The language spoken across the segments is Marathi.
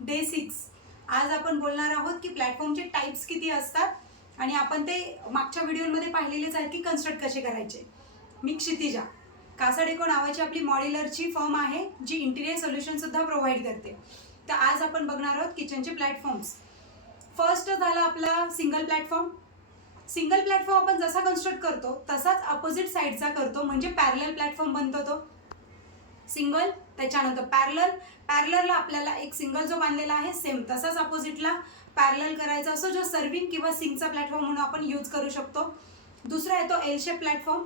डे 6. आज आपण बोलणार आहोत की प्लॅटफॉर्मचे टाइप्स किती असतात आणि आपण ते मागच्या व्हिडिओमध्ये पाहिलेलेच आहेत की कन्स्ट्रक्ट कसे करायचे. मी क्षितिजा, कासा डेको नावाची आपली मॉड्युलरची फर्म आहे जी इंटिरियर सोल्युशन सुद्धा प्रोव्हाइड करते. तर आज आपण बघणार आहोत किचनचे प्लॅटफॉर्म्स. फर्स्ट झाला आपला सिंगल प्लॅटफॉर्म. सिंगल प्लॅटफॉर्म आपण जसा कन्स्ट्रक्ट करतो तसाच अपोजिट साईडचा करतो, म्हणजे पॅरलल प्लॅटफॉर्म बनतो. तो सिंगल, त्याच्यानंतर पॅरलल. पॅरललला आपल्याला एक सिंगल जो बांधलेला आहे सेम तसाच अपोजिटला पॅरलल करायचा असतो, जो सर्विंग किंवा सिंकचा प्लॅटफॉर्म म्हणून आपण यूज करू शकतो. दुसरा आहे तो L shape platform.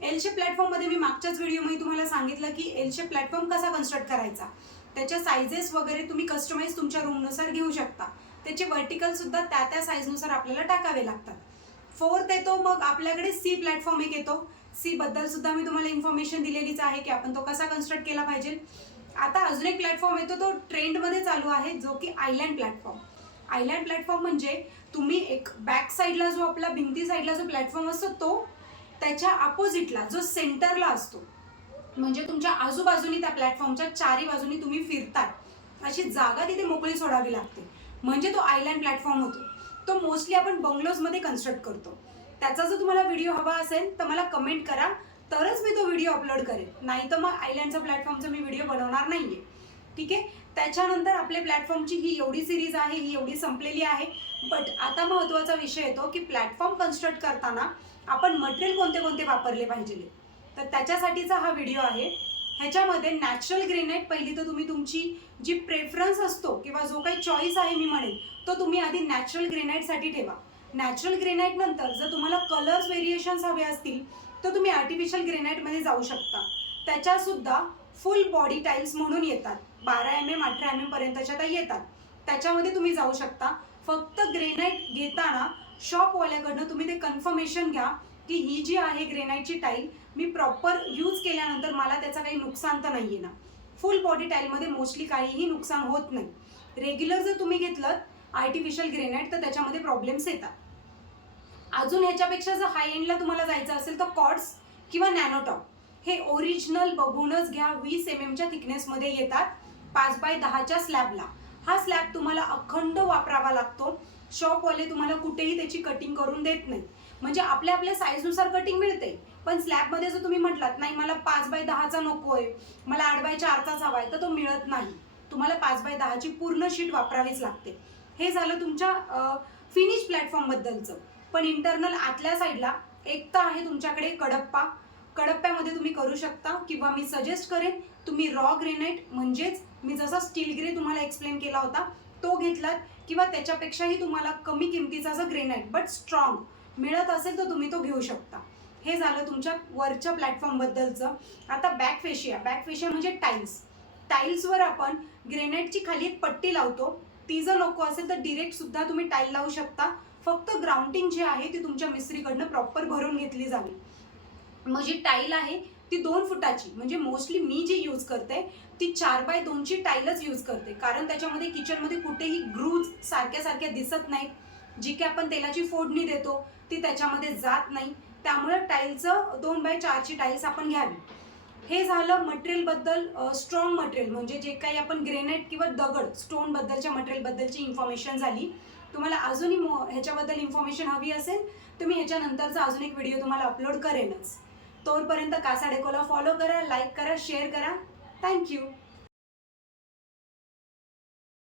L shape प्लॅटफॉर्ममध्ये मी मागच्याच व्हिडिओमध्ये तुम्हाला सांगितलं की एल शेप प्लॅटफॉर्म कसा कन्स्ट्रक्ट करायचा. त्याच्या सायझेस वगैरे तुम्ही कस्टमाइज तुमच्या रूमनुसार घेऊ शकता. त्याचे वर्टिकल सुद्धा त्या साईजनुसार आपल्याला टाकावे लागतात. फोर्थ येतो मग आपल्याकडे सी प्लॅटफॉर्म एक येतो. सी बद्दल सुद्धा मी तुम्हाला इन्फॉर्मेशन दिलेलीच आहे की आपण तो कसा कन्स्ट्रक्ट केला पाहिजे. आता अजून एक प्लॅटफॉर्म येतो, तो ट्रेंडमध्ये चालू आहे, जो की आयलँड प्लॅटफॉर्म. आयलँड प्लॅटफॉर्म म्हणजे तुम्ही एक बॅक साईडला जो आपला भिंती साईडला जो प्लॅटफॉर्म असतो तो त्याच्या अपोजिटला जो सेंटरला असतो, म्हणजे तुमच्या आजूबाजूनी त्या प्लॅटफॉर्मच्या चारी बाजूनी तुम्ही फिरताय अशी जागा तिथे मोकळी सोडावी लागते, म्हणजे तो आयलँड प्लॅटफॉर्म होतो. तो मोस्टली आपण बंगलोजमध्ये कन्स्ट्रक्ट करतो. त्याचा जर तुम्हाला व्हिडिओ हवा असेल तर मला कमेंट करा, तरच मी तो व्हिडिओ अपलोड करेन, नाही तर मग आयलँडचा प्लॅटफॉर्मचा मी व्हिडिओ बनवणार नाहीये. ठीक आहे. त्याच्यानंतर आपल्या प्लॅटफॉर्मची ही एवढी सिरीज आहे, ही एवढी संपलेली आहे. बट आता महत्त्वाचा विषय येतो की प्लॅटफॉर्म कन्स्ट्रक्ट करताना आपण मटेरियल कोणते कोणते वापरले पाहिजे. तर त्याच्यासाठीचा हा व्हिडिओ आहे. ह्याच्यामध्ये नॅचरल ग्रेनाइट, पहिली तर तुम्ही तुमची जी प्रेफरन्स असतो किंवा जो काही चॉईस आहे मी म्हणेन तो तुम्ही आधी नॅचरल ग्रेनाइटसाठी ठेवा. नॅचरल ग्रेनाइट नंतर जर तुम्हाला कलर्स व्हेरिएशन्स हवे असतील तर तुम्ही आर्टिफिशियल ग्रेनाइटमध्ये जाऊ शकता. त्याच्यासुद्धा फुल बॉडी टाईल्स म्हणून येतात, 12 mm 18 mm पर्यंतच्या त्या येतात. त्याच्यामध्ये तुम्ही जाऊ शकता. फक्त ग्रेनाइट घेताना शॉपवाल्याकडनं तुम्ही ते कन्फर्मेशन घ्या की ही जी आहे ग्रेनाइटची टाईल मी प्रॉपर यूज केल्यानंतर मला त्याचा काही नुकसान तर नाही आहे ना. फुल बॉडी टाईलमध्ये मोस्टली काहीही नुकसान होत नाही. रेग्युलर जर तुम्ही घेतलं आर्टिफिशियल ग्रेनाइट तर त्याच्यामध्ये प्रॉब्लेम्स येतात. अजून ह्याच्यापेक्षा जर हाय एंडला तुम्हाला जायचं असेल तर कॉर्ड्स किंवा नॅनोटॉप हे ओरिजिनल बघूनच घ्या. 20 mm थिकनेसमध्ये येतात 5x10च्या स्लॅबला. हा स्लॅब तुम्हाला अखंड वापरावा लागतो. शॉपवाले तुम्हाला कुठेही त्याची कटिंग करून देत नाही, म्हणजे आपल्या आपल्या साईजनुसार कटिंग मिळते. पण स्लॅबमध्ये जर तुम्ही म्हटलात नाही मला 5x10चा नको आहे, मला 8x4चाच हवा आहे, तर तो मिळत नाही. तुम्हाला 5x10ची पूर्ण शीट वापरावीच लागते. हे झालं तुमच्या फिनिश प्लॅटफॉर्मबद्दलचं. पण इंटरनल आतल्या साईडला एक तर आहे तुमच्याकडे कडप्पा. कडप्प्यामध्ये तुम्ही करू शकता, किंवा मी सजेस्ट करेन तुम्ही रॉ ग्रेनाइट, म्हणजेच मी जसा स्टील ग्रे तुम्हाला एक्सप्लेन केला होता तो घेतलात, किंवा त्याच्यापेक्षाही तुम्हाला कमी किमतीचा जो ग्रेनाइट बट स्ट्रॉंग मिळत असेल तर तुम्ही तो घेऊ शकता. हे झालं तुमच्या वरच्या प्लॅटफॉर्मबद्दलचं. आता बॅक फेशिया. बॅक फेशिया म्हणजे टाईल्स. टाईल्सवर आपण ग्रेनाइटची खाली एक पट्टी लावतो. ती जर नको असेल तर डिरेक्ट सुद्धा तुम्ही टाईल लावू शकता. फक्त ग्राउंडिंग जी आहे ती तुमच्या मिस्त्रीकडनं प्रॉपर भरून घेतली जावी. मग जी टाईल आहे ती 2 फुटाची, म्हणजे मोस्टली मी जी यूज करते ती 4x2ची टाईलच यूज करते, कारण त्याच्यामध्ये किचनमध्ये कुठेही ग्रूज सारख्या दिसत नाहीत. जी की आपण तेलाची फोडणी देतो ती त्याच्यामध्ये जात नाही. त्यामुळे टाईलचं 2x4ची टाईल्स आपण घ्यावी. हे झालं मटेरियलबद्दल. स्ट्रॉंग मटेरियल म्हणजे जे काही आपण ग्रेनाइट किंवा दगड स्टोन बद्दलच्या मटेरियलबद्दलची इन्फॉर्मेशन झाली. तुम्हाला अजूनही ह्याच्याबद्दल इन्फॉर्मेशन हवी असेल तर मी ह्याच्यानंतरचा अजून एक व्हिडिओ तुम्हाला अपलोड करेनच. तोपर्यंत कासा डेकोला फॉलो करा, लाईक करा, शेअर करा. थँक्यू.